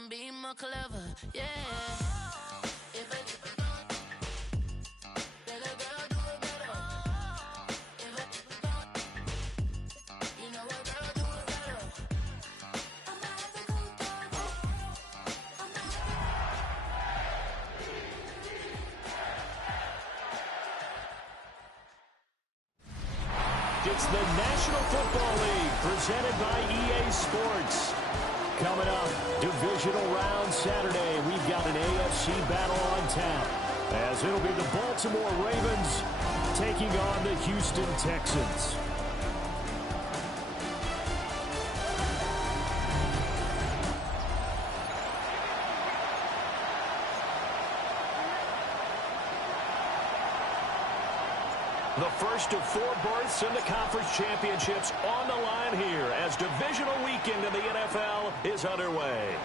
gon' be more clever, yeah. If a then a girl do it better. If a you know a girl do it better. I'ma have to go down. It's the National Football League presented by EA Sports. Coming up, Divisional round Saturday, we've got an AFC battle on tap, as it'll be the Baltimore Ravens taking on the Houston Texans. The first of 4 berths in the conference championships on the line here as divisional weekend in the NFL is underway.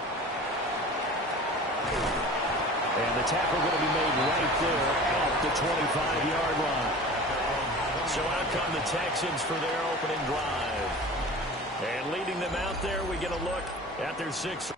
And the tackle going to be made right there at the 25-yard line. So out come the Texans for their opening drive. And leading them out there, we get a look at their 6th.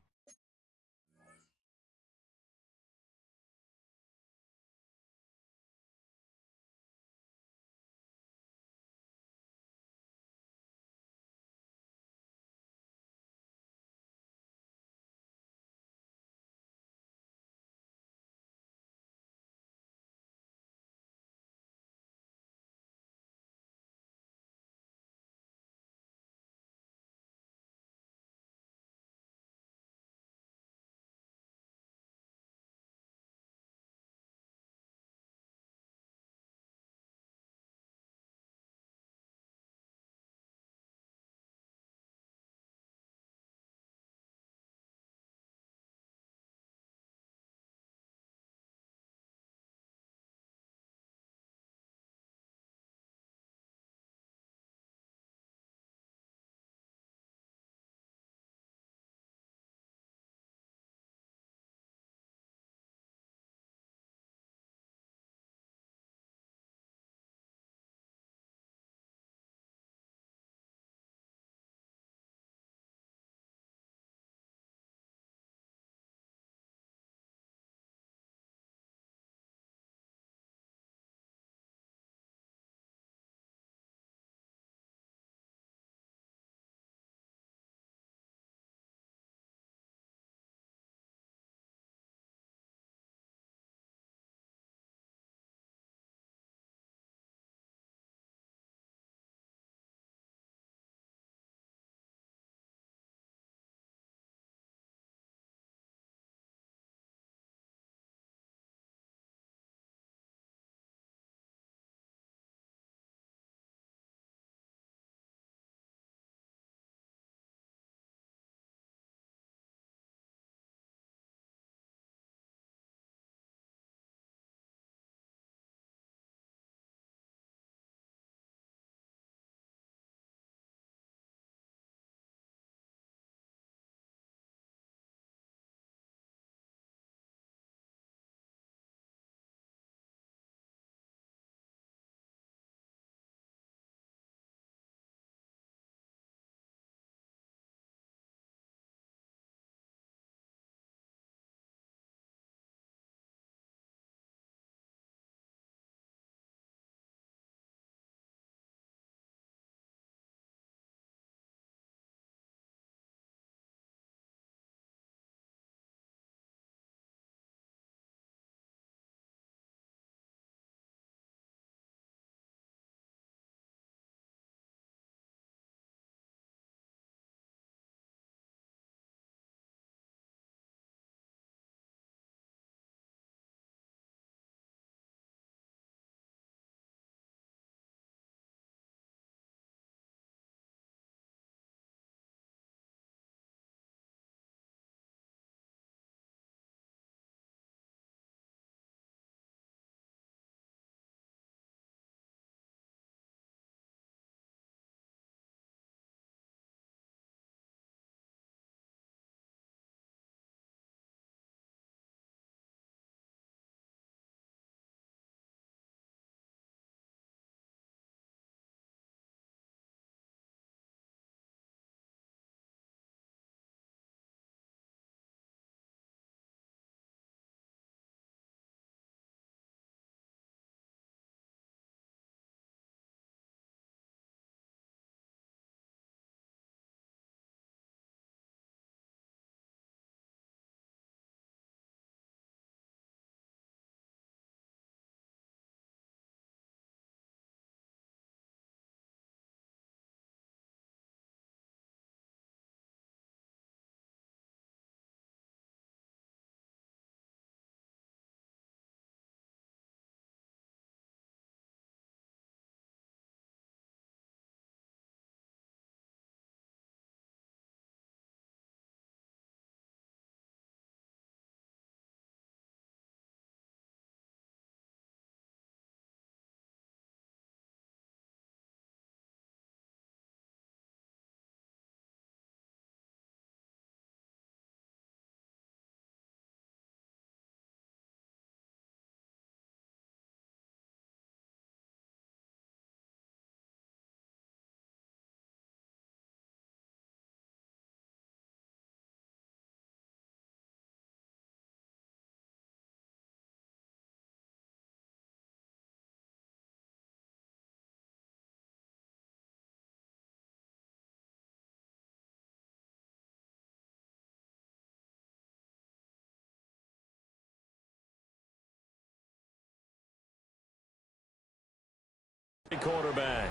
Quarterback.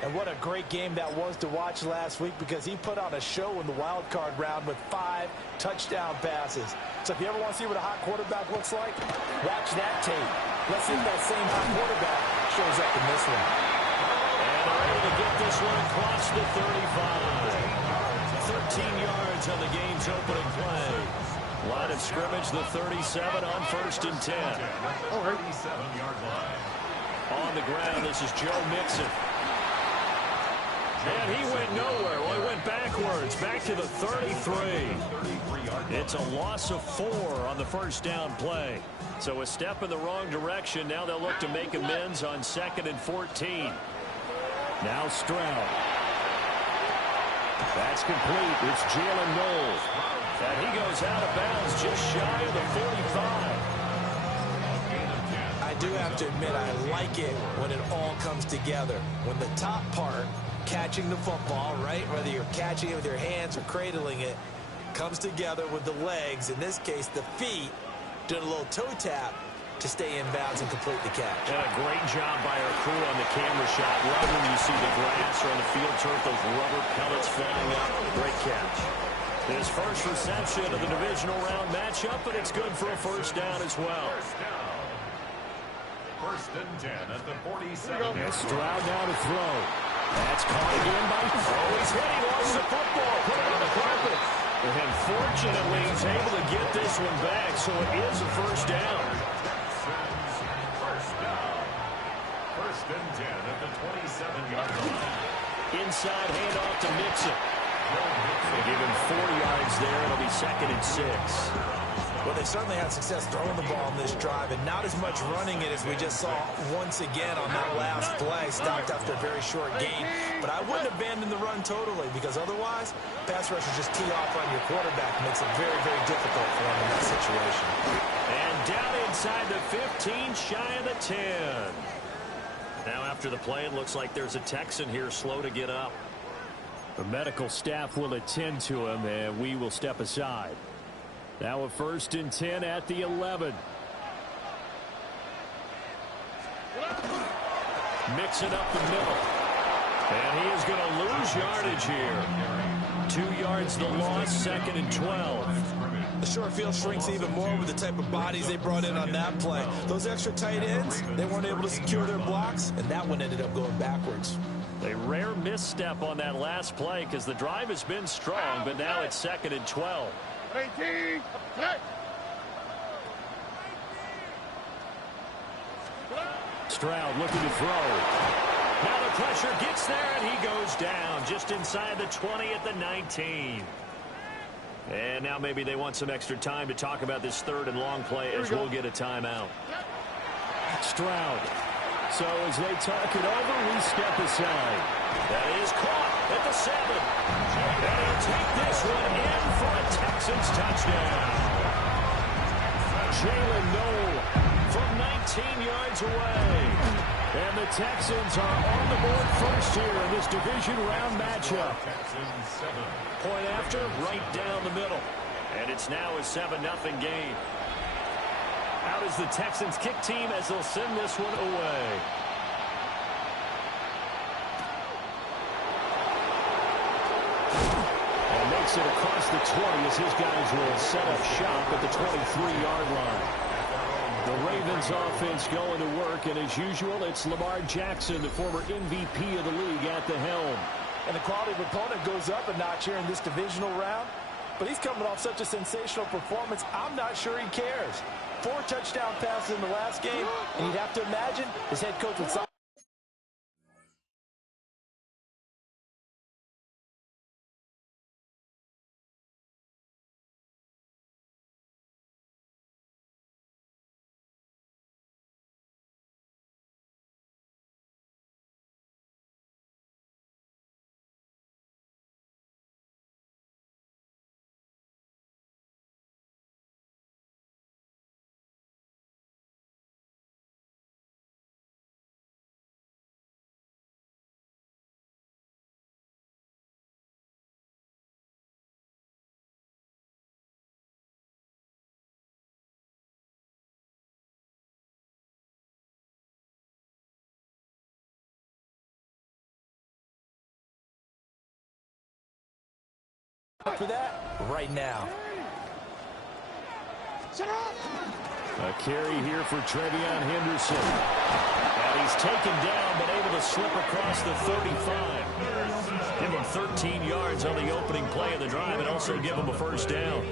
And what a great game that was to watch last week, because he put on a show in the wild card round with 5 touchdown passes. So if you ever want to see what a hot quarterback looks like, watch that tape. Let's see if that same hot quarterback shows up in this one. And they're able to get this one across the 35. 13 yards on the game's opening play. Line of scrimmage, the 37 on 1st and 10. 37-yard line. On the ground, this is Joe Mixon. And he went nowhere. Well, he went backwards, back to the 33. It's a loss of 4 on the first down play. So a step in the wrong direction. Now they'll look to make amends on 2nd and 14. Now Stroud. That's complete. It's Jalen Knowles. And he goes out of bounds just shy of the 45. I do have to admit, I like it when it all comes together. When the top part, catching the football, right, whether you're catching it with your hands or cradling it, comes together with the legs, in this case the feet, doing a little toe tap to stay in bounds and complete the catch. And a great job by our crew on the camera shot. Love when you see the grass or on the field turf, those rubber pellets flying up. Great catch. His first reception of the divisional round matchup, but it's good for a first down as well. First and 10 at the 47. Stroud now to throw. That's caught again by... Oh, he's hit. He lost the football. Put it on the carpet. And fortunately, he's able to get this one back, so it is a first down. First down. First and 10 at the 27-yard line. Inside handoff to Mixon. They give him 4 yards there. It'll be 2nd and 6. Well, they certainly had success throwing the ball on this drive, and not as much running it as we just saw once again on that last play. Stopped after a very short gain. But I wouldn't abandon the run totally, because otherwise, pass rushers just tee off on your quarterback. Makes it very, very difficult for him in that situation. And down inside the 15, shy of the 10. Now after the play, it looks like there's a Texan here slow to get up. The medical staff will attend to him, and we will step aside. Now a 1st and 10 at the 11. Mixing up the middle. And he is going to lose yardage here. 2 yards the loss, 2nd and 12. The short field shrinks even more with the type of bodies they brought in on that play. Those extra tight ends, they weren't able to secure their blocks, and that one ended up going backwards. A rare misstep on that last play because the drive has been strong, but now it's 2nd and 12. Stroud looking to throw. Now the pressure gets there, and he goes down just inside the 20 at the 19. And now maybe they want some extra time to talk about this 3rd and long play as we'll get a timeout. Stroud. So as they talk it over, we step aside. That is caught at the 7. And he'll take this one in for a Texans touchdown. Jalen Knowles from 19 yards away. And the Texans are on the board first here in this division round matchup. Point after, right down the middle. And it's now a 7-0 game. Out is the Texans kick team as they'll send this one away. And makes it across the 20 as his guys will set up shop at the 23-yard line. The Ravens offense going to work, and as usual, it's Lamar Jackson, the former MVP of the league, at the helm. And the quality of opponent goes up a notch here in this divisional round. But he's coming off such a sensational performance, I'm not sure he cares. 4 touchdown passes in the last game, and you'd have to imagine his head coach would For that, right now. A carry here for Trevion Henderson. And he's taken down, but able to slip across the 35. Give him 13 yards on the opening play of the drive and also give him a first down.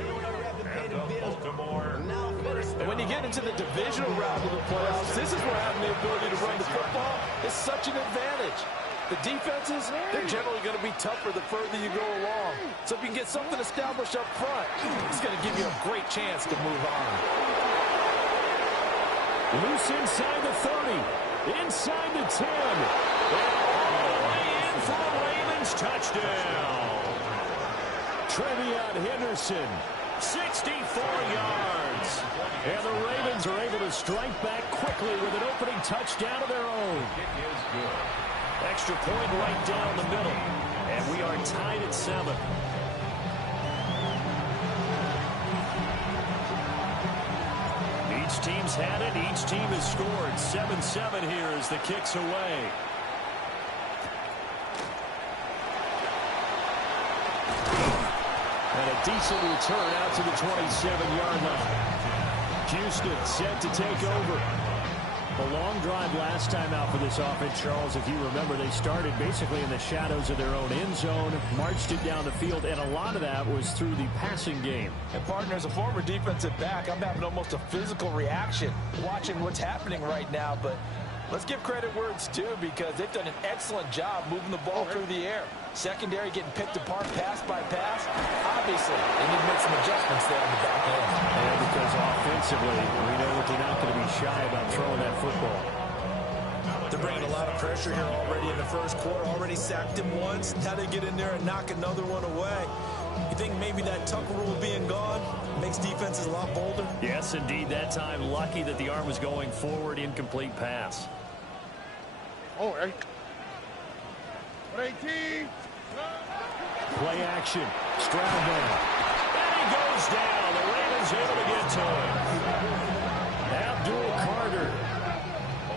And when you get into the divisional round of the playoffs, this is where having the ability to run the football is such an advantage. The defenses, they're generally going to be tougher the further you go along. So if you can get something established up front, it's going to give you a great chance to move on. Loose inside the 30. Inside the 10. And all the way in for the Ravens touchdown. Trevion Henderson, 64 yards. And the Ravens are able to strike back quickly with an opening touchdown of their own. Extra point right down the middle. And we are tied at 7. Each team's had it. Each team has scored. 7-7 here as the kick's away. And a decent return out to the 27-yard line. Houston set to take over. A long drive last time out for this offense, Charles. If you remember, they started basically in the shadows of their own end zone, marched it down the field, and a lot of that was through the passing game. And, partner, as a former defensive back, I'm having almost a physical reaction watching what's happening right now. But let's give credit where it's due because they've done an excellent job moving the ball through the air. Secondary getting picked apart pass by pass. Obviously, they need to make some adjustments there on the back end. And because offensively, we know that they're not going to be shy about throwing that football. They're bringing a lot of pressure here already in the first quarter. Already sacked him once. Now they get in there and knock another one away. You think maybe that Tucker rule being gone makes defenses a lot bolder? Yes, indeed. That time, lucky that the arm was going forward, incomplete pass. Oh, right. 18. Play action. Stroud. And he goes down. The Ravens able to get to him. Abdul Carter.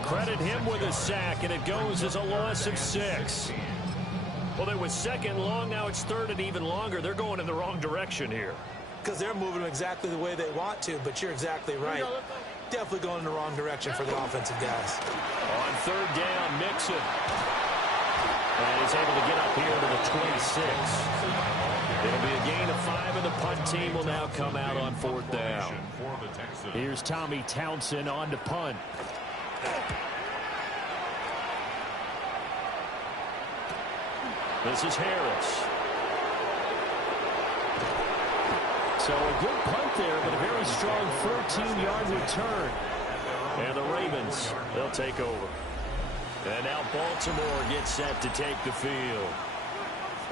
Credit him with a sack, and it goes as a loss of 6. Well, there was second long. Now it's third and even longer. They're going in the wrong direction here. Because they're moving them exactly the way they want to, but you're exactly right. Definitely going in the wrong direction for the offensive guys. On third down, Mixon. And he's able to get up here to the 26. It'll be a gain of 5, and the punt team will now come out on fourth down. Here's Tommy Townsend on to punt. This is Harris. So a good punt there, but a very strong 13-yard return. And the Ravens, they'll take over. And now Baltimore gets set to take the field.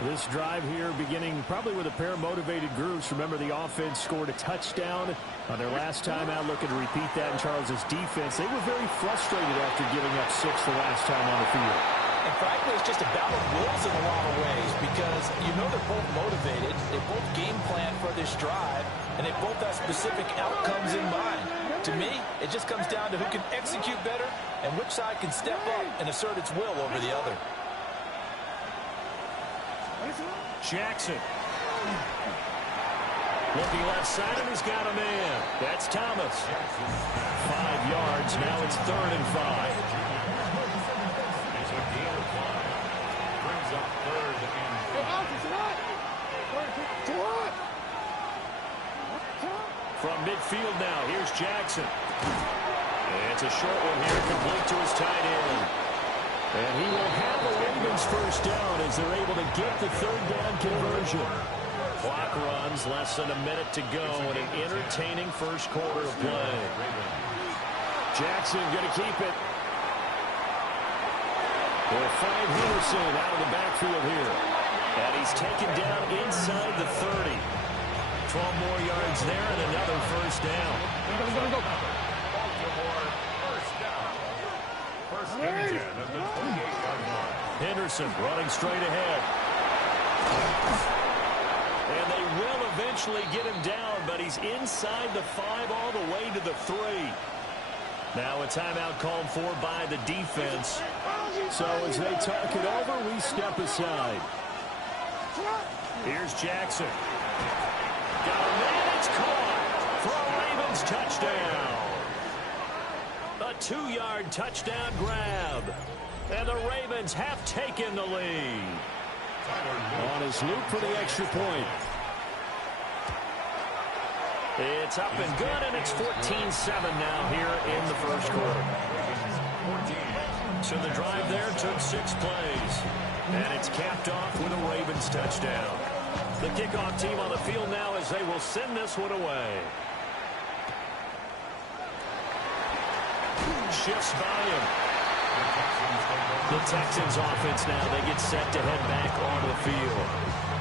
This drive here beginning probably with a pair of motivated groups. Remember, the offense scored a touchdown on their last time out. Looking to repeat that in Charles's defense. They were very frustrated after giving up 6 the last time on the field. And frankly, it's just a battle of wills in a lot of ways because you know they're both motivated. They both game plan for this drive, and they both have specific outcomes in mind. To me, it just comes down to who can execute better and which side can step up and assert its will over the other. Jackson. Looking left side, and he's got a man. That's Thomas. 5 yards. Now it's 3rd and 5. From midfield now, here's Jackson. And it's a short one here, complete to his tight end. And he will have the Ravens first down as they're able to get the 3rd down conversion. Clock runs, less than a minute to go in an entertaining first quarter of play. Jackson going to keep it. They'll find Henderson out of the backfield here. And he's taken down inside the 30. 12 more yards there and another first down. Henderson running straight ahead. And they will eventually get him down, but he's inside the 5 all the way to the 3. Now a timeout called for by the defense. So as they talk it over, we step aside. Here's Jackson. Got a man, it's caught for a Ravens touchdown. A 2-yard touchdown grab. And the Ravens have taken the lead. On his loop for the extra point. It's up and good, and it's 14-7 now here in the first quarter. So the drive there took 6 plays. And it's capped off with a Ravens touchdown. The kickoff team on the field now as they will send this one away. Shifts by him. The Texans offense now, they get set to head back onto the field.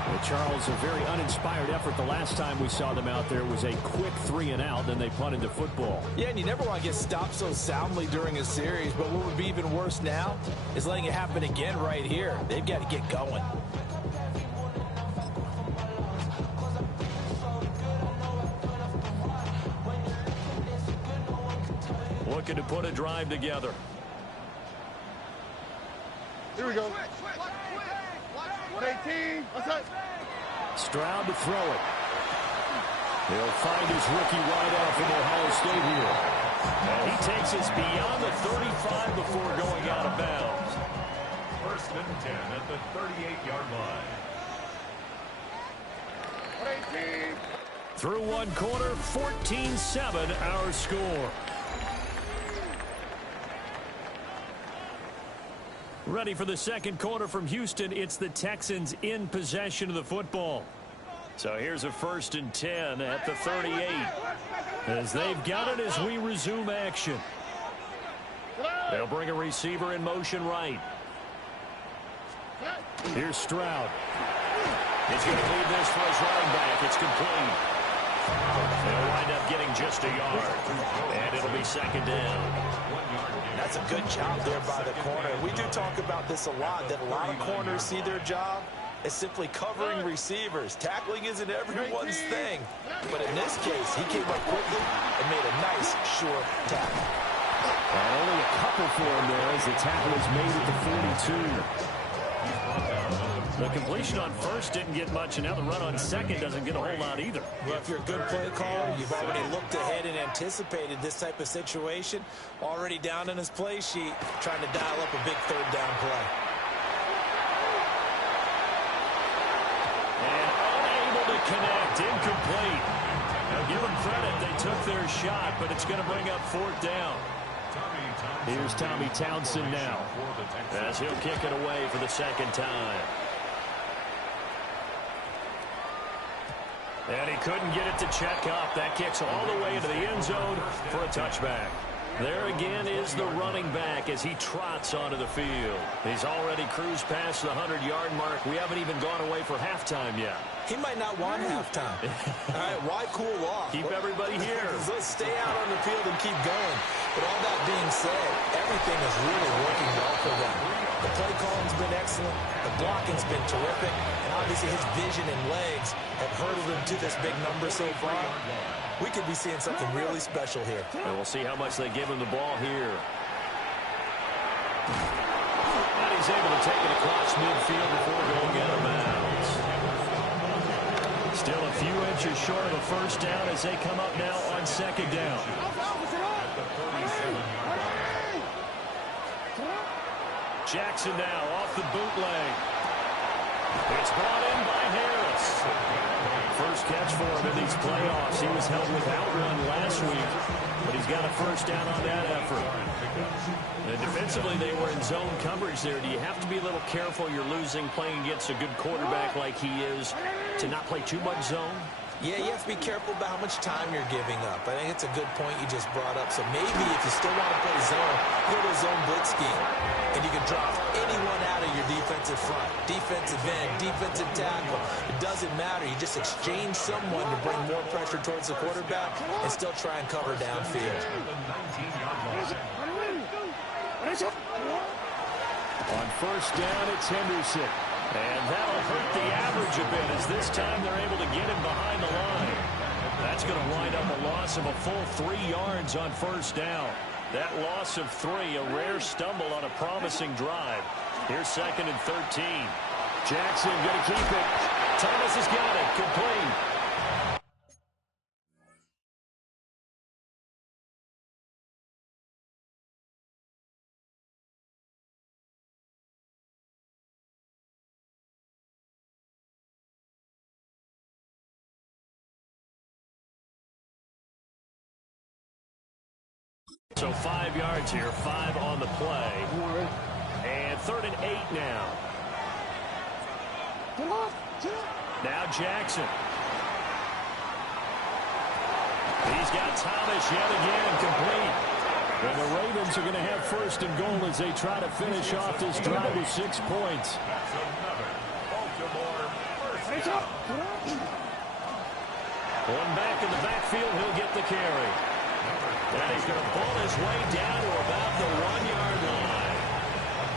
Well, Charles, a very uninspired effort the last time we saw them out there was a quick 3-and-out, then they punted the football. Yeah, and you never want to get stopped so soundly during a series, but what would be even worse now is letting it happen again right here. They've got to get going. Looking to put a drive together. Here we go. 118. What's that? Stroud to throw it. He'll find his rookie wideout from Ohio State here. And he takes us beyond the 35 before going out of bounds. First and 10 at the 38-yard line. 118. Through one quarter, 14-7 our score. Ready for the second quarter from Houston. It's the Texans in possession of the football. So here's a 1st and 10 at the 38. As they've got it as we resume action. They'll bring a receiver in motion right. Here's Stroud. He's going to lead this for his running back. It's complete. They'll wind up getting just a yard. And it'll be second down. That's a good job there by the corner. We do talk about this a lot, that a lot of corners see their job as simply covering receivers. Tackling isn't everyone's thing. But in this case, he came up quickly and made a nice, short tackle. And only a couple for him there as the tackle is made at the 42. The completion on first didn't get much, and now the run on second doesn't get a whole lot either. Well, if you're a good play caller, you've already looked ahead and anticipated this type of situation. Already down in his play sheet, trying to dial up a big third down play. And unable to connect, incomplete. Now give them credit, they took their shot, but it's going to bring up 4th down. Here's Tommy Townsend now, as he'll kick it away for the second time. And he couldn't get it to check up. That kicks all the way into the end zone for a touchback. There again is the running back as he trots onto the field. He's already cruised past the 100-yard mark. We haven't even gone away for halftime yet. He might not want halftime. All right, why cool off? Keep everybody here. Let's stay out on the field and keep going. But all that being said, everything is really working well for them. The play calling's been excellent. The blocking's been terrific. And obviously his vision and legs have hurdled him to this big number so far. We could be seeing something really special here. And we'll see how much they give him the ball here. And he's able to take it across midfield before going out of bounds. Still a few inches short of a first down as they come up now on second down. Jackson now off the bootleg. It's brought in by Harris. First catch for him in these playoffs. He was held without one last week, but he's got a first down on that effort. And defensively, they were in zone coverage there. Do you have to be a little careful? You're losing playing against a good quarterback like he is to not play too much zone? Yeah, you have to be careful about how much time you're giving up. I think it's a good point you just brought up. So maybe if you still want to play zone, go to a zone blitz scheme. And you can drop anyone out of your defensive front. Defensive end, defensive tackle. It doesn't matter. You just exchange someone to bring more pressure towards the quarterback and still try and cover downfield. On first down, it's Henderson. And that'll hurt the average a bit as this time they're able to get him behind the line. That's going to wind up a loss of a full 3 yards on first down. That loss of 3, a rare stumble on a promising drive. Here's second and 13. Jackson going to keep it. Thomas has got it. Complete. So 5 yards here, 5 on the play. And 3rd and 8 now. Now Jackson. He's got Thomas yet again complete. And the Ravens are going to have 1st and goal as they try to finish off this drive with 6 points. One back in the backfield, he'll get the carry. And he's going to ball his way down to about the 1-yard line.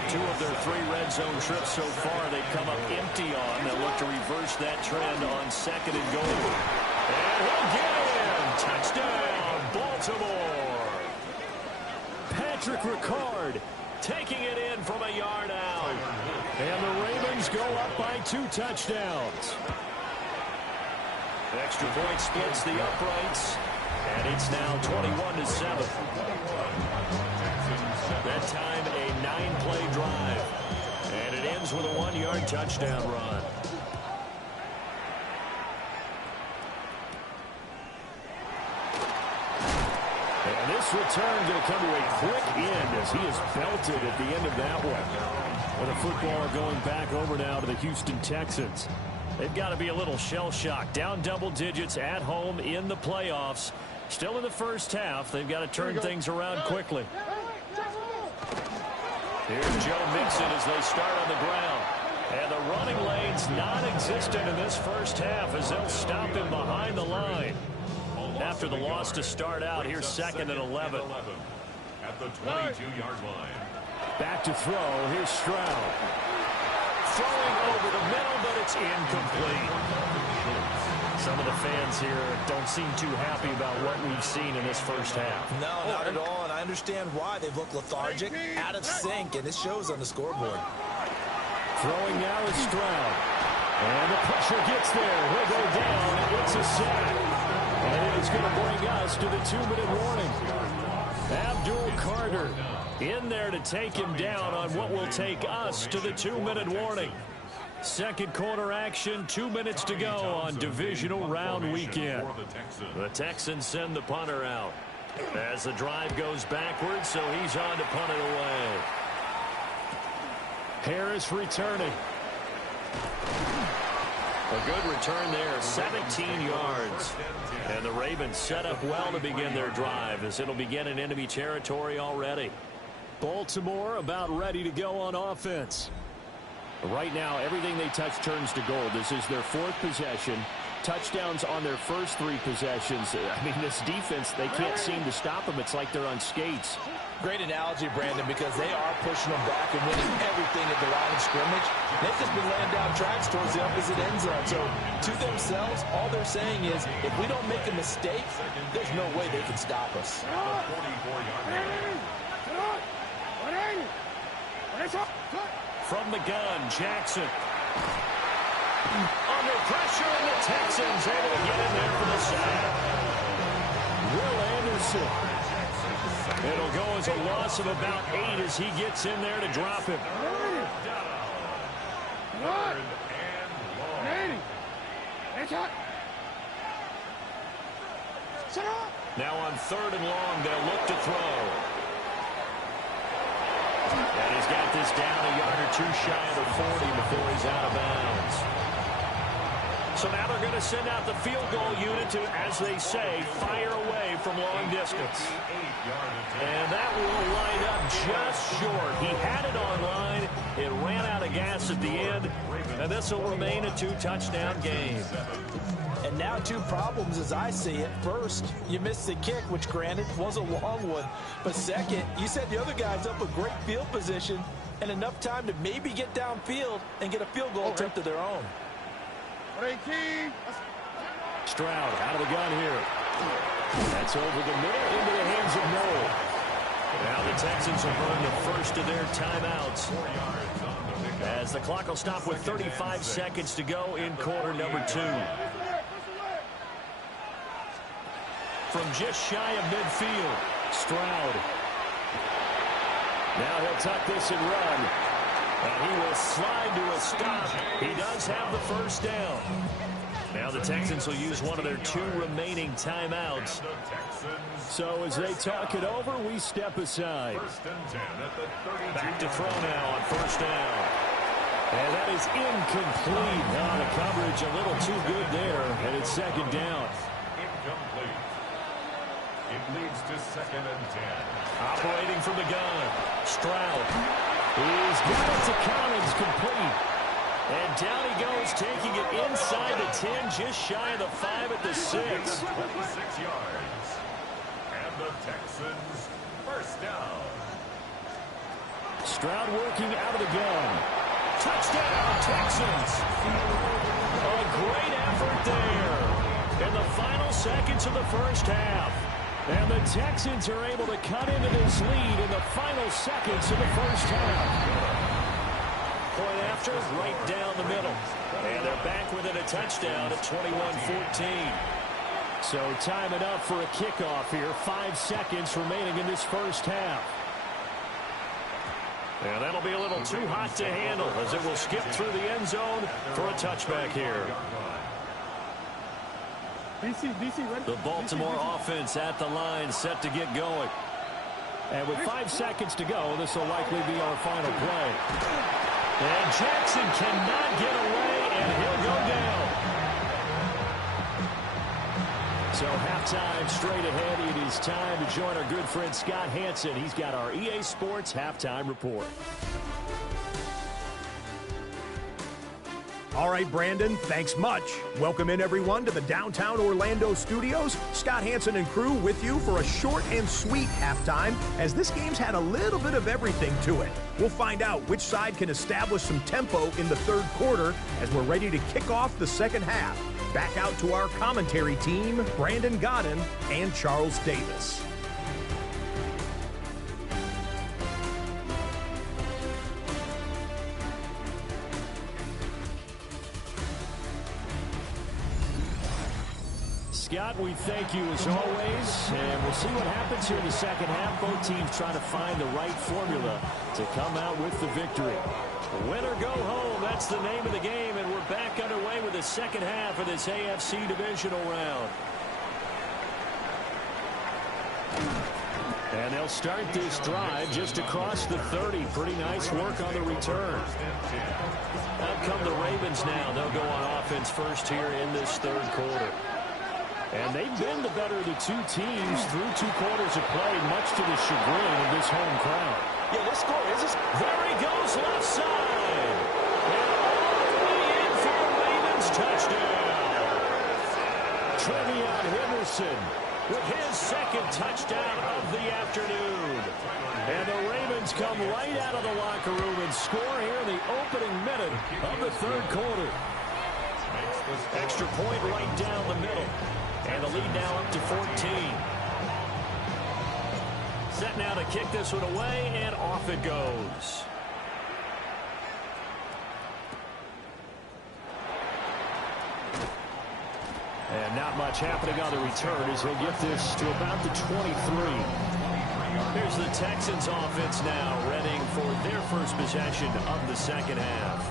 2 of their 3 red zone trips so far they've come up empty on. They'll look to reverse that trend on 2nd and goal. And he'll get in. Touchdown, Baltimore. Patrick Ricard taking it in from a yard out. And the Ravens go up by 2 touchdowns. Extra point splits the uprights. And it's now 21-7. That time a 9-play drive. And it ends with a 1-yard touchdown run. And this return going to come to a quick end as he is belted at the end of that one. With a football going back over now to the Houston Texans. They've got to be a little shell-shocked. Down double digits at home in the playoffs. Still in the first half. They've got to turn things around quickly. Here's Joe Mixon as they start on the ground. And the running lane's non-existent in this first half as they'll stop him behind the line. After the loss to start out, here's 2nd and 11. At the 22-yard line. Back to throw. Here's Stroud. Throwing over the middle, but it's incomplete. Some of the fans here don't seem too happy about what we've seen in this first half. No, not at all, and I understand why. They've looked lethargic, out of sync, and this shows on the scoreboard. Throwing now is Stroud. And the pressure gets there. He'll go down. It's a sack. And it is going to bring us to the 2-minute warning. Abdul Carter in there to take him down on what will take us to the 2-minute warning. Second quarter action, 2 minutes to go on divisional round weekend. The Texans send the punter out as the drive goes backwards, so he's on to punt it away. Harris returning. A good return there, 17 yards. And the Ravens set up well to begin their drive as it'll begin in enemy territory already. Baltimore about ready to go on offense. Right now, everything they touch turns to gold. This is their 4th possession. Touchdowns on their first 3 possessions. I mean, this defense, they can't seem to stop them. It's like they're on skates. Great analogy, Brandon, because they are pushing them back and winning everything at the line of scrimmage. They've just been laying down tracks towards the opposite end zone. So, to themselves, all they're saying is, if we don't make a mistake, there's no way they can stop us. From the gun, Jackson. Under pressure, and the Texans able to get in there for the sack. Will Anderson. It'll go as a loss of about 8 as he gets in there to drop him. Now on 3rd and long, they'll look to throw. And he's got this down a yard or 2 shy of the 40 before he's out of bounds. So now they're going to send out the field goal unit to, as they say, fire away from long distance. And that will line up just short. He had it on line. It ran out of gas at the end. And this will remain a 2-touchdown game. And now 2 problems as I see it. First, you missed the kick, which granted was a long one. But second, you set the other guys up with great field position and enough time to maybe get downfield and get a field goal attempt of their own. Stroud out of the gun here. That's over the middle into the hands of Noel. Now the Texans will burn the first of their timeouts, as the clock will stop with 35 seconds to go in quarter number 2. From just shy of midfield, Stroud. Now he'll tuck this and run. And he will slide to a stop. He does have the first down. Now the Texans will use one of their 2 remaining timeouts. So as they talk it over, we step aside. Back to throw now on first down. And that is incomplete. Now the coverage a little too good there, and it's second down. Incomplete. It leads to 2nd and 10. Operating from the gun, Stroud. He's got it to Collins, complete. And down he goes, taking it inside the 10, just shy of the 5 at the 6. 26 yards. And the Texans first down. Stroud working out of the gun. Touchdown, Texans. A great effort there in the final seconds of the first half. And the Texans are able to cut into this lead in the final seconds of the first half. Point after, right down the middle. And they're back within a touchdown at 21-14. So time enough for a kickoff here. 5 seconds remaining in this first half. And that'll be a little too hot to handle as it will skip through the end zone for a touchback here. The Baltimore offense at the line, set to get going. And with 5 seconds to go, this will likely be our final play. And Jackson cannot get away, and he'll go down. So halftime straight ahead. It is time to join our good friend Scott Hanson. He's got our EA Sports halftime report. All right, Brandon, thanks much. Welcome in, everyone, to the downtown Orlando studios. Scott Hanson and crew with you for a short and sweet halftime, as this game's had a little bit of everything to it. We'll find out which side can establish some tempo in the third quarter as we're ready to kick off the second half. Back out to our commentary team, Brandon Godden and Charles Davis. Scott, we thank you as always, and we'll see what happens here in the second half. Both teams trying to find the right formula to come out with the victory. Win or go home, that's the name of the game, and we're back underway with the second half of this AFC Divisional round. And they'll start this drive just across the 30. Pretty nice work on the return. Out come the Ravens now. They'll go on offense first here in this third quarter. And they've been the better of the 2 teams through 2 quarters of play, much to the chagrin of this home crowd. Yeah, this score is just... There he goes, left side. And all the way in for the Ravens touchdown. Trevion Henderson with his second touchdown of the afternoon. And the Ravens come right out of the locker room and score here in the opening minute of the third quarter. Extra point right down the middle. And the lead now up to 14. Set now to kick this one away, and off it goes. And not much happening on the return as he'll get this to about the 23. Here's the Texans offense now, readying for their first possession of the second half.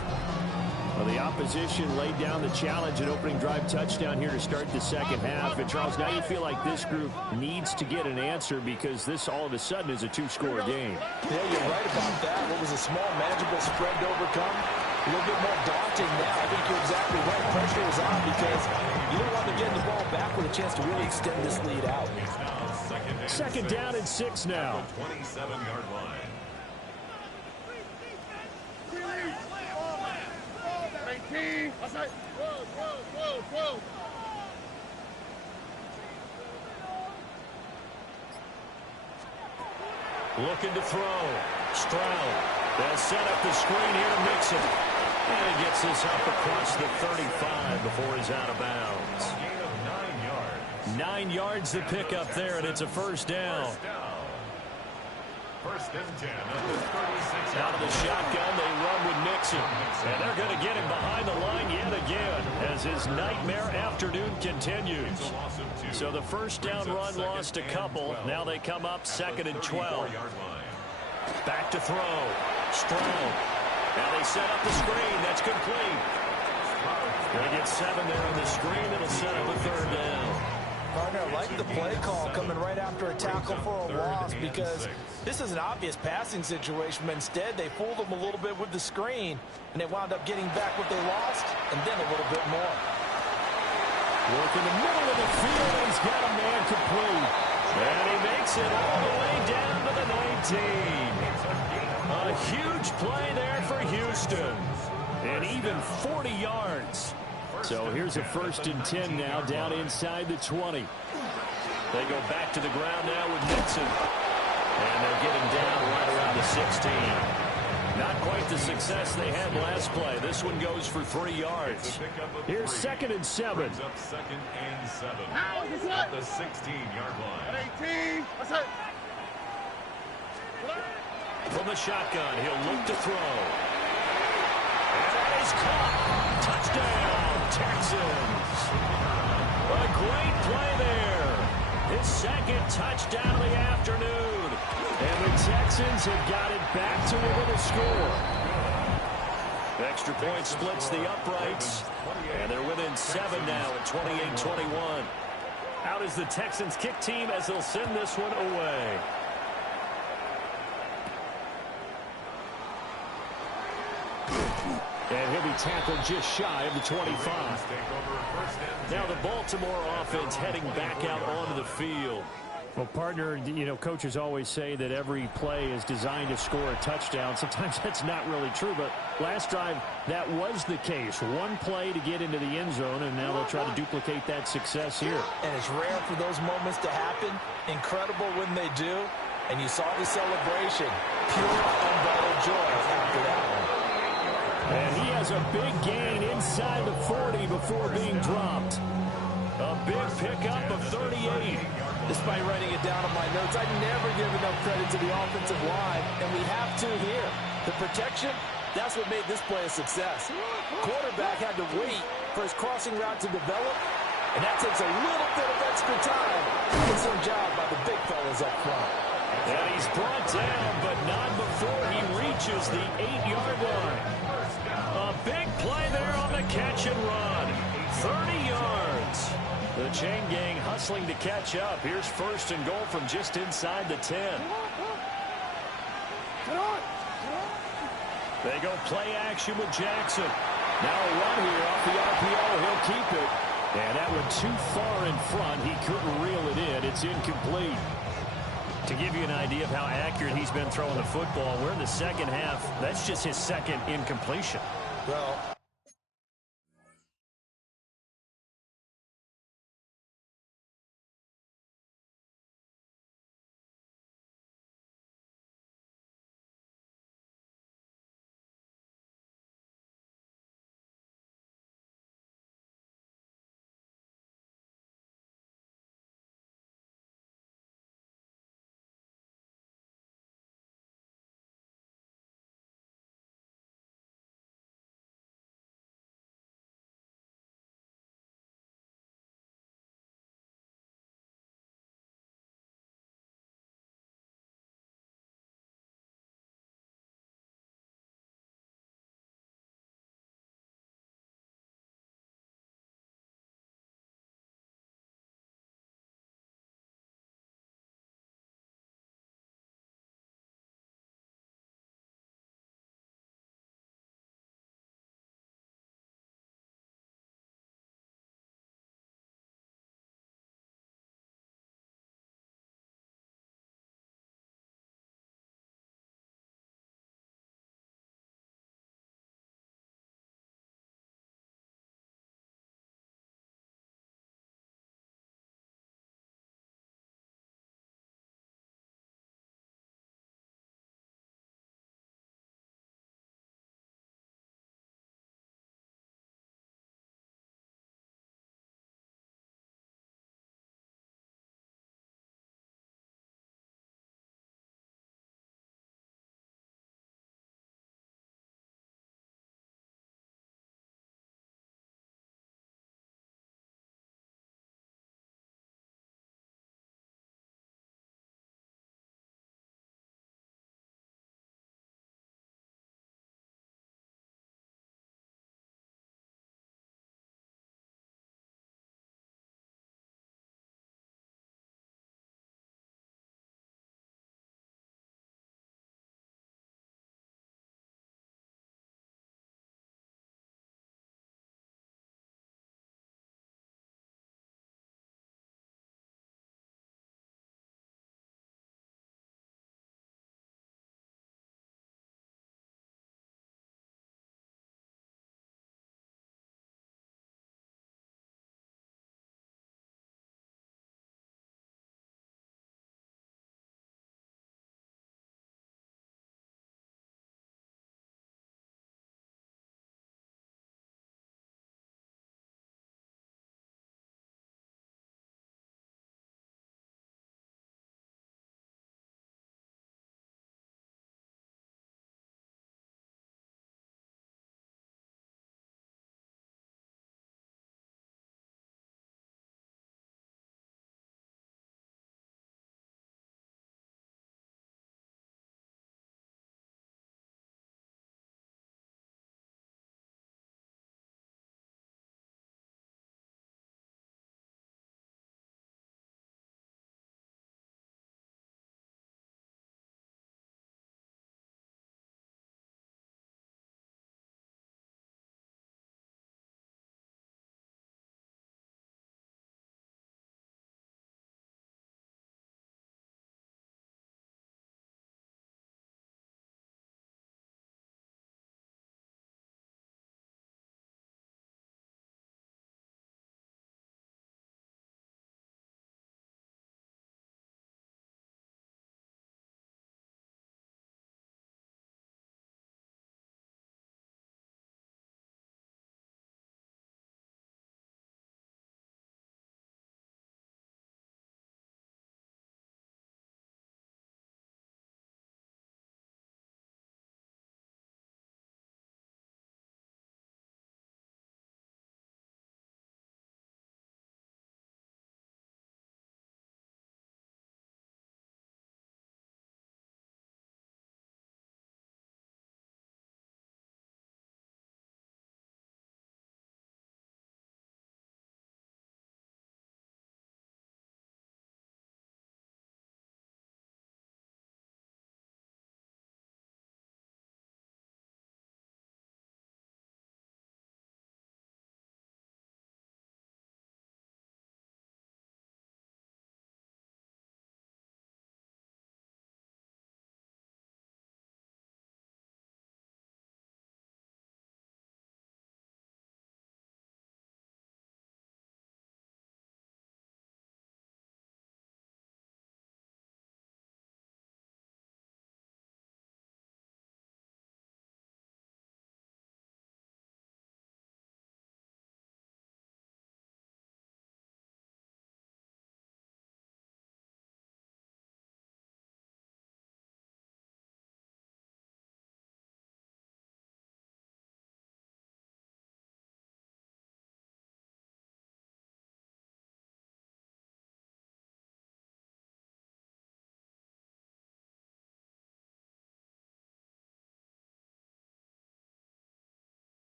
Well, the opposition laid down the challenge, an opening drive touchdown here to start the second half. And, Charles, now you feel like this group needs to get an answer because this all of a sudden is a 2-score game. Yeah, you're right about that. What was a small, manageable spread to overcome? A little bit more daunting now. I think you're exactly right. Pressure is on because you don't want to get the ball back with a chance to really extend this lead out. Second down and 6 now. 27-yard line. Looking to throw. Stroud. They'll set up the screen here to Mixon. And he gets this up across the 35 before he's out of bounds. Gain of 9 yards. 9 yards to pick up there, and it's a first down. First and 10 at the 36. Out of the shotgun, they run with Nixon. And they're going to get him behind the line yet again as his nightmare afternoon continues. So the first down run lost a couple. Now they come up 2nd and 12. Back to throw. Strong. Now they set up the screen. That's complete. Going to get 7 there on the screen. It'll set up a 3rd down. Partner, I like the play call coming right after a tackle for a loss because this is an obvious passing situation, but instead they fooled them a little bit with the screen, and they wound up getting back what they lost and then a little bit more. Work in the middle of the field, and he's got a man complete. And he makes it all the way down to the 19. A huge play there for Houston. And even 40 yards. So here's a 1st and 10 now down inside the 20. They go back to the ground now with Nixon. And they'll get him down right around the 16. Not quite the success they had last play. This one goes for 3 yards. Here's 2nd and 7. Up 2nd and 7 at the 16-yard line. 18. What's that? From the shotgun, he'll look to throw. And that is caught. Touchdown. Texans. A great play there. His 2nd touchdown of the afternoon. And the Texans have got it back to within a score. Extra point splits the uprights. And they're within 7 now at 28-21. Out is the Texans kick team as they'll send this one away. And he'll be tackled just shy of the 25. Now the Baltimore offense heading back out onto the field. Well, partner, you know, coaches always say that every play is designed to score a touchdown. Sometimes that's not really true, but last drive, that was the case. One play to get into the end zone, and now they'll try to duplicate that success here. And it's rare for those moments to happen. Incredible when they do. And you saw the celebration. Pure, unbridled joy after that one. And he has a big gain inside the 40 before being dropped. A big pickup of 38. Despite writing it down on my notes, I never give enough credit to the offensive line, and we have to here. The protection, that's what made this play a success. Quarterback had to wait for his crossing route to develop, and that takes a little bit of extra time. Excellent job by the big fellas up front. And he's brought down, but not before he reaches the 8-yard line. A big play there on the catch and run. 30 yards. The chain gang hustling to catch up. Here's 1st and goal from just inside the 10. They go play action with Jackson. Now a run here off the RPO. He'll keep it. And that one too far in front. He couldn't reel it in. It's incomplete. To give you an idea of how accurate he's been throwing the football, we're in the 2nd half. That's just his 2nd incompletion. Well,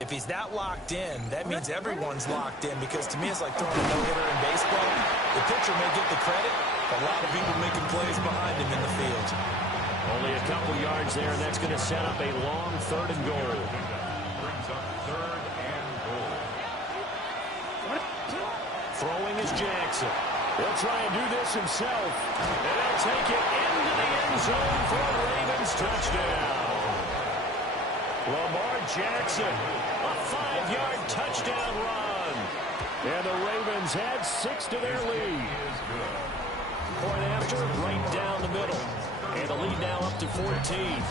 If he's that locked in, that means everyone's locked in, because to me it's like throwing a no-hitter in baseball. The pitcher may get the credit, but a lot of people making plays behind him in the field. Only a couple yards there, and that's going to set up a long 3rd and goal. Brings up 3rd and goal. Throwing is Jackson. He'll try and do this himself. And he'll take it into the end zone for a Ravens touchdown. Lamar Jackson, a 5-yard touchdown run. And the Ravens add 6 to their lead. Point after, right down the middle. And the lead now up to 14.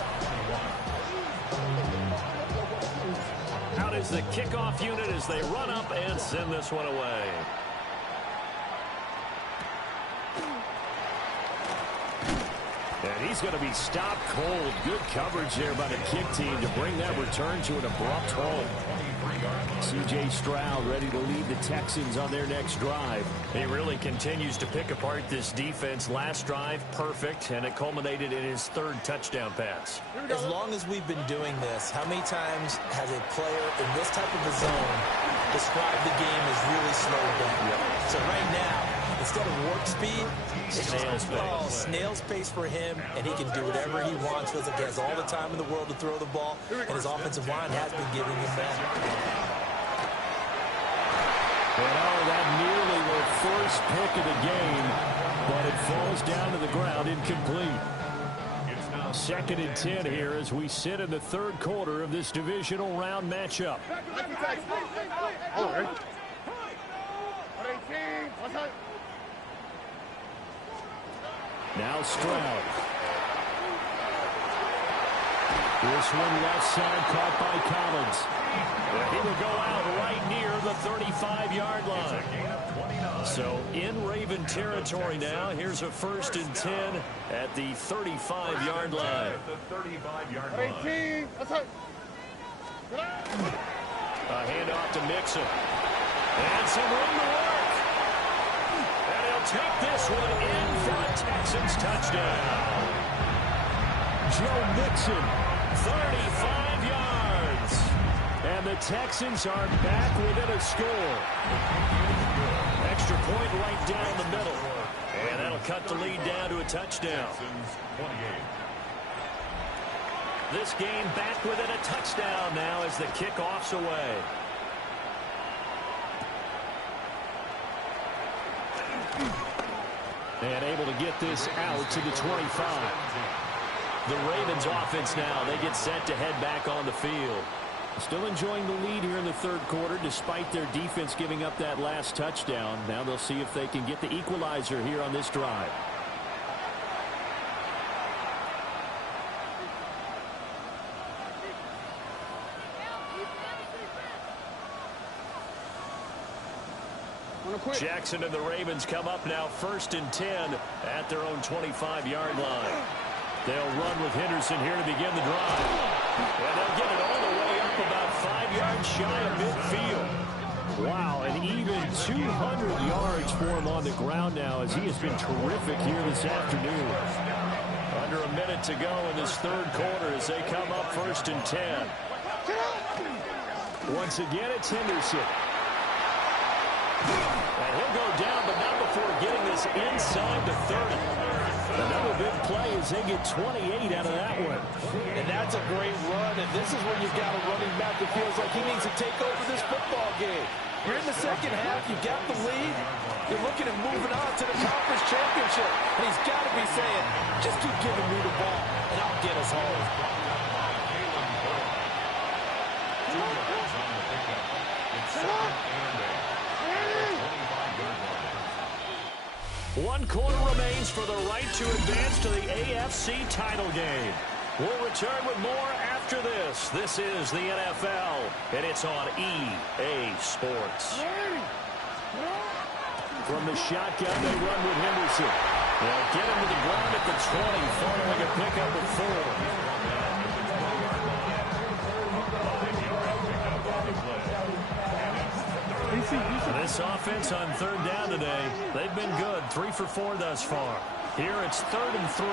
Out is the kickoff unit as they run up and send this one away. And he's going to be stopped cold. Good coverage there by the kick team to bring that return to an abrupt halt. C.J. Stroud ready to lead the Texans on their next drive. He really continues to pick apart this defense. Last drive, perfect, and it culminated in his 3rd touchdown pass. As long as we've been doing this, how many times has a player in this type of a zone described the game as really slowed down? So right now, instead of warp speed, Snail's pace. Snail's pace for him, and he can do whatever he wants. Feels like he has all the time in the world to throw the ball, and his offensive line has been giving him that. And that nearly their first pick of the game, but it falls down to the ground incomplete. 2nd and 10 here as we sit in the 3rd quarter of this divisional round matchup. Now Stroud. This one left side caught by Collins. He will go out right near the 35-yard line. So in Raven territory now. Here's a 1st and 10 at the 35-yard line. A handoff to Mixon. And some room to work. And he'll take this one in for a Texans touchdown. Joe Mixon, 35 yards. And the Texans are back within a score. Extra point right down the middle. And that'll cut the lead down to a touchdown. This game back within a touchdown now as the kickoff's away. And able to get this out to the 25. The Ravens offense now, they get set to head back on the field. Still enjoying the lead here in the 3rd quarter despite their defense giving up that last touchdown. Now they'll see if they can get the equalizer here on this drive. Jackson and the Ravens come up now 1st and 10 at their own 25-yard line. They'll run with Henderson here to begin the drive. And they'll get it all the way up about 5 yards shy of midfield. Wow, and even 200 yards for him on the ground now as he has been terrific here this afternoon. Under a minute to go in this 3rd quarter as they come up 1st and 10. Once again, it's Henderson. And he'll go down, but not before getting this inside the 30. Another big play as they get 28 out of that one. And that's a great run, and this is when you've got a running back that feels like he needs to take over this football game. You're in the 2nd half, you got the lead, you're looking at moving on to the conference championship, and he's got to be saying, just keep giving me the ball, and I'll get us home. One quarter remains for the right to advance to the AFC title game. We'll return with more after this. This is the NFL, and it's on EA Sports. From the shotgun, they run with Henderson. They'll get him to the ground at the 20, following a pickup of 4. This offense on 3rd down today, they've been good. 3 for 4 thus far. Here it's 3rd and 3.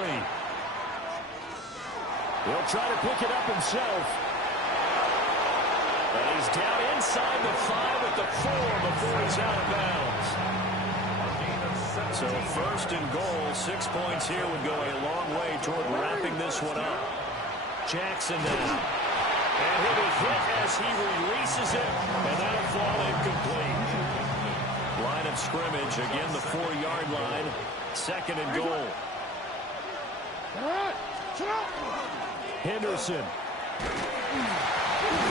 He'll try to pick it up himself. And he's down inside the 5 at the 4 before he's out of bounds. So first and goal, 6 points here would go a long way toward wrapping this one up. Jackson now. And he'll be hit as he releases it, and that'll fall incomplete. Line of scrimmage, again the 4-yard line. Second and goal. Henderson.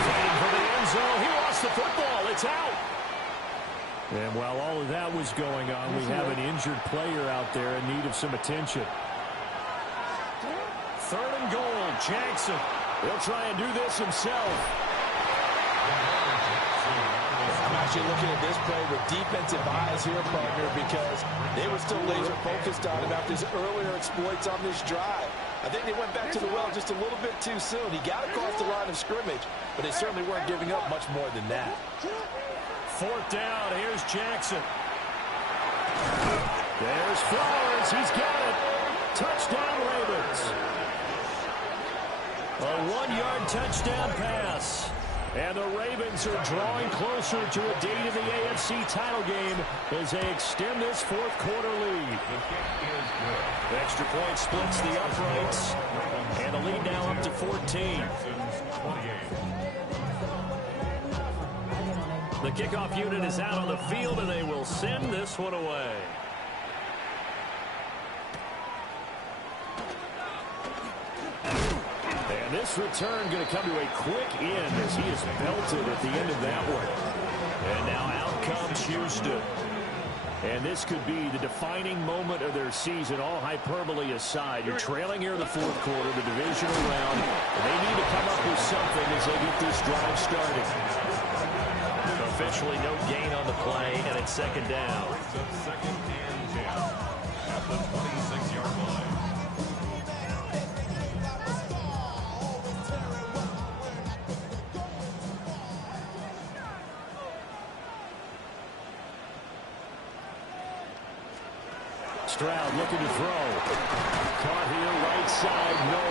Fighting for the end zone. He lost the football. It's out. And while all of that was going on, we have an injured player out there in need of some attention. Third and goal, Jackson. He'll try and do this himself. I'm actually looking at this play with defensive eyes here, partner, because they were still laser focused on him after his earlier exploits on this drive. I think they went back to the well just a little bit too soon. He got across the line of scrimmage, but they certainly weren't giving up much more than that. Fourth down, here's Jackson. There's Flowers, he's got it. Touchdown, Ravens. A 1-yard touchdown pass. And the Ravens are drawing closer to a date of the AFC title game as they extend this fourth-quarter lead. Extra point splits the uprights, and the lead now up to 14. The kickoff unit is out on the field, and they will send this one away. And this return going to come to a quick end as he is belted at the end of that one. And now out comes Houston. And this could be the defining moment of their season, all hyperbole aside. You're trailing here in the fourth quarter, the divisional round. And they need to come up with something as they get this drive started. Officially no gain on the play, and it's second down. Second and 10 at the 26-yard line. Stroud looking to throw. Caught here, right side, no.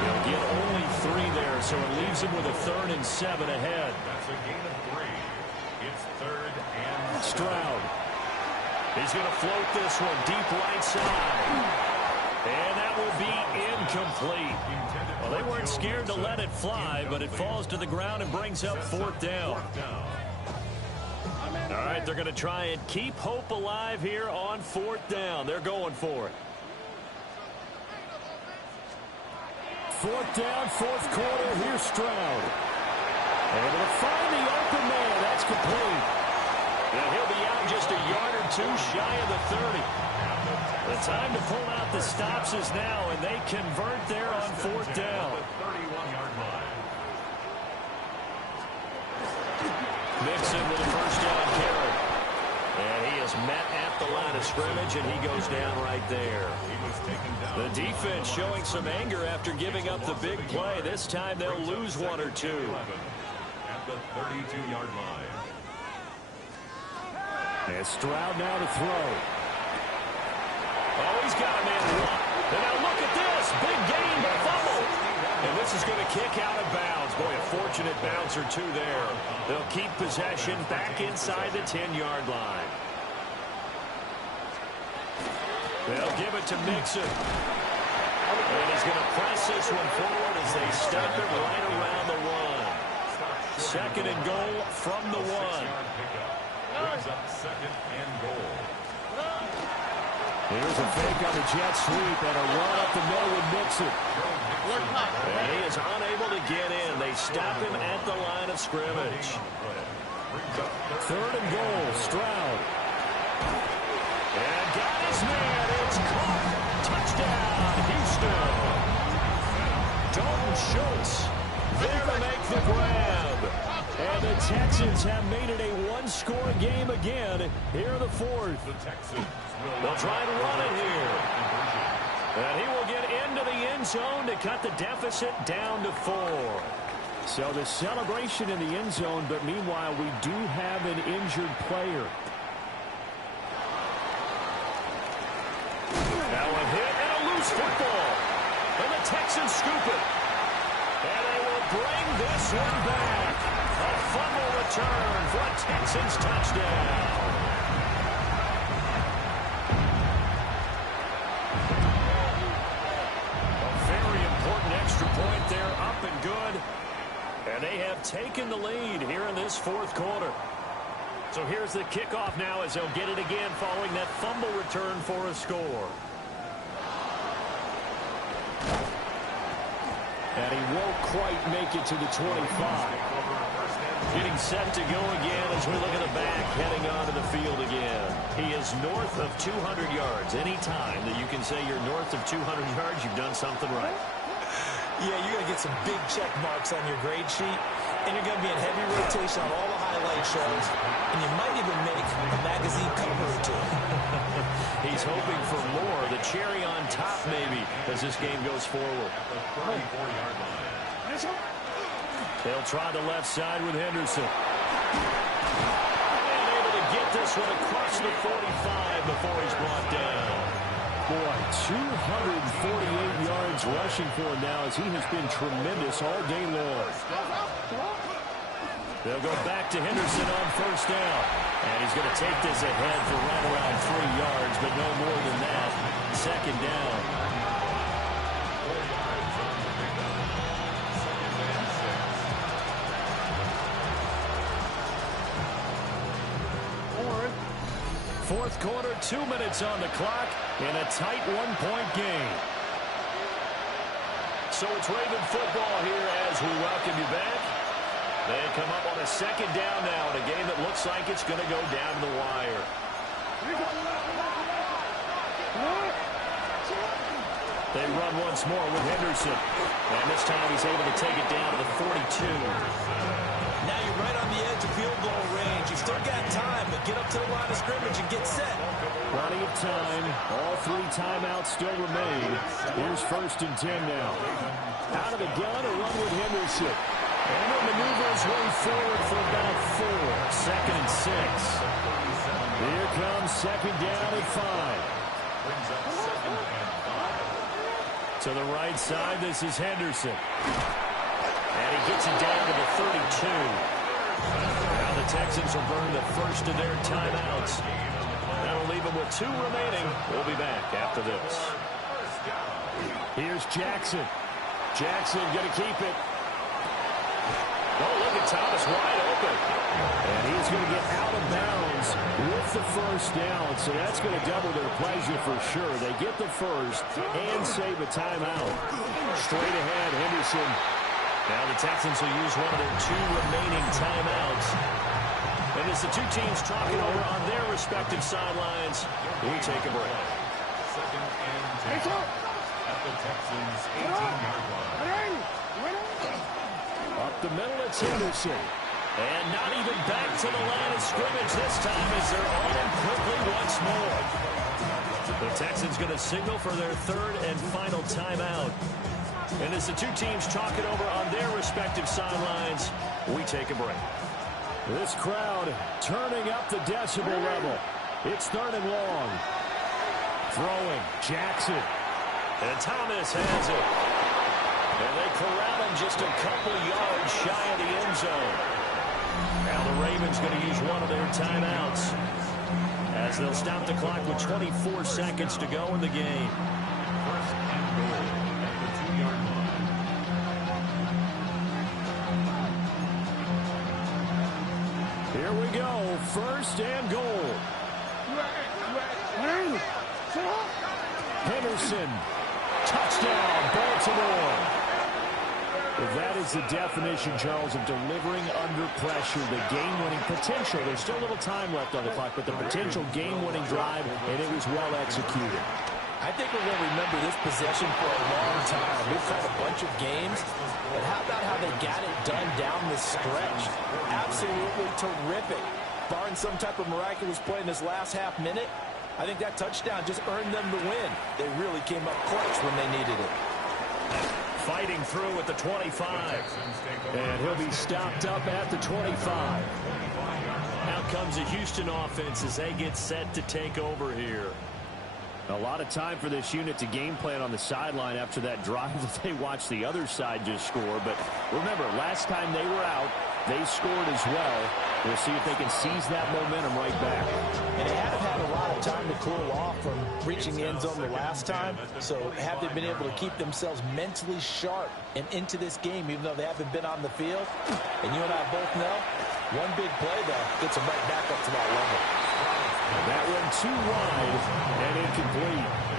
He'll get only 3 there, so it leaves him with a 3rd and 7 ahead. That's a gain of 3. It's 3rd and Stroud. He's going to float this one deep right side. And that will be incomplete. Well, they weren't scared to let it fly, but it falls to the ground and brings up 4th down. All right, they're going to try and keep hope alive here on 4th down. They're going for it. 4th down, 4th quarter. Here's Stroud. Able to find the open man. That's complete. And he'll be out just a yard or 2 shy of the 30. The time to pull out the stops is now, and they convert there on 4th down. 31-yard line. Mixon with a first down carry. And he is met at the line of scrimmage, and he goes down right there. The defense showing some anger after giving up the big play. This time they'll lose 1 or 2. At the 32-yard line. And Stroud now to throw. Oh, he's got a man to run. And now look at this. Big gain, but fumble. And this is going to kick out of bounds. Boy, a fortunate bounce or 2 there. They'll keep possession back inside the 10-yard line. They'll give it to Mixon. And he's going to press this one forward as they step it right around the 1. Second and goal from the 1. Brings up second and goal. Here's a fake on the jet sweep and a run up the middle with Mixon. And he is unable to get in. They stop him at the line of scrimmage. Third and goal, Stroud. And got his man. It's caught. Touchdown, Houston. Dalton Schultz there to make the grab. And the Texans have made it a 1-score game again here in the 4th. They'll try and run it here. And he will get into the end zone to cut the deficit down to 4. So the celebration in the end zone, but meanwhile we do have an injured player. Now a hit and a loose football. And the Texans scoop it. And they will bring this one back. fumble return for a Texans touchdown. Extra point there, up and good. And they have taken the lead here in this fourth quarter. So here's the kickoff now as they'll get it again following that fumble return for a score. And he won't quite make it to the 25. Getting set to go again as we look at the back, heading onto the field again. He is north of 200 yards. Any time that you can say you're north of 200 yards, you've done something right. Yeah, you're going to get some big check marks on your grade sheet, and you're going to be in heavy rotation on all the highlight shows, and you might even make a magazine cover or two. He's hoping for more, the cherry on top maybe, as this game goes forward. They'll try the left side with Henderson. And able to get this one across the 45 before he's brought down. Boy, 248 yards rushing for him now as he has been tremendous all day long. They'll go back to Henderson on first down. And he's going to take this ahead for right around 3 yards, but no more than that. Second down. Fourth quarter, 2 minutes on the clock in a tight one-point game. So it's Raven football here as we welcome you back. They come up on a second down now in a game that looks like it's going to go down the wire. They run once more with Henderson. And this time he's able to take it down to the 42. Now you're right on the edge of field goal range. You've still got time, but get up to the line of scrimmage and get set. Plenty of time. All 3 timeouts still remain. Here's first and 10 now. Out of the gun, a run with Henderson. And he'll maneuver his way forward for about 4. Second and 6. Here comes second down at 5. To the right side, this is Henderson. And he gets it down to the 32. Now the Texans will burn the first of their timeouts. That'll leave them with 2 remaining. We'll be back after this. Here's Jackson. Jackson going to keep it. Oh, look at Thomas wide open. And he's going to get out of bounds with the first down. So that's going to double their pleasure for sure. They get the first and save a timeout. Straight ahead, Henderson. Now the Texans will use one of their 2 remaining timeouts. And as the 2 teams talking over on their respective sidelines, we take a break. Second and 10 at the Texans 18-yard line. Up the middle, it's Henderson. And not even back to the line of scrimmage this time as they're on him quickly once more. The Texans going to signal for their 3rd and final timeout. And as the 2 teams talk it over on their respective sidelines, we take a break. This crowd turning up the decibel level. It's 3rd and long. Throwing, Jackson. And Thomas has it. And they corral him just a couple yards shy of the end zone. Now the Ravens going to use one of their timeouts as they'll stop the clock with 24 seconds to go in the game. First and goal at the 2-yard line. Here we go. First and goal. Henderson. Touchdown, Baltimore. That is the definition, Charles, of delivering under pressure. The game-winning potential. There's still a little time left on the clock, but the potential game-winning drive, and it was well executed. I think we're going to remember this possession for a long time. We've had a bunch of games, but how about how they got it done down the stretch? Absolutely terrific. Barring some type of miraculous play in this last half minute, I think that touchdown just earned them the win. They really came up clutch when they needed it. Fighting through at the 25. And he'll be stopped up at the 25. Out comes the Houston offense as they get set to take over here. A lot of time for this unit to game plan on the sideline after that drive that they watched the other side just score. But remember, last time they were out, They scored as well. We'll see if they can seize that momentum right back. And they have had a lot of time to cool off from reaching the end zone the last time. So have they been able to keep themselves mentally sharp and into this game, even though they haven't been on the field? And you and I both know, one big play, though, gets them right back up to that level. That one too wide and incomplete.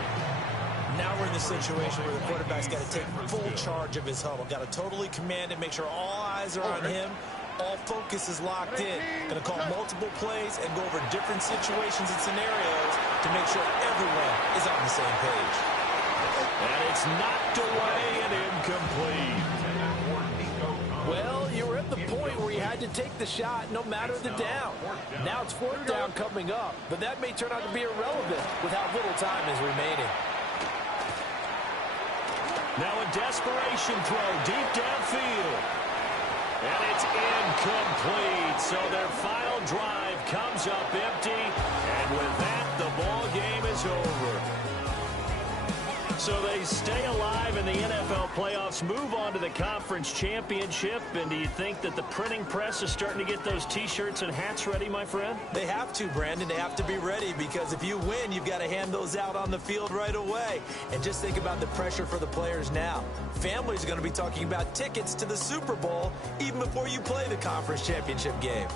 Now we're in the situation where the quarterback's got to take full charge of his huddle. Got to totally command it, make sure all eyes are on him. All focus is locked in. Going to call multiple plays and go over different situations and scenarios to make sure everyone is on the same page. And it's knocked away and incomplete. Well, you were at the point where you had to take the shot no matter the down. Now it's fourth down coming up, but that may turn out to be irrelevant with how little time is remaining. Now a desperation throw deep downfield. And it's incomplete. So their final drive comes up empty. And with that, the ball game is over. So they stay alive in the NFL playoffs, move on to the conference championship. And do you think that the printing press is starting to get those T-shirts and hats ready, my friend? They have to, Brandon. They have to be ready because if you win, you've got to hand those out on the field right away. And just think about the pressure for the players now. Families are going to be talking about tickets to the Super Bowl even before you play the conference championship game.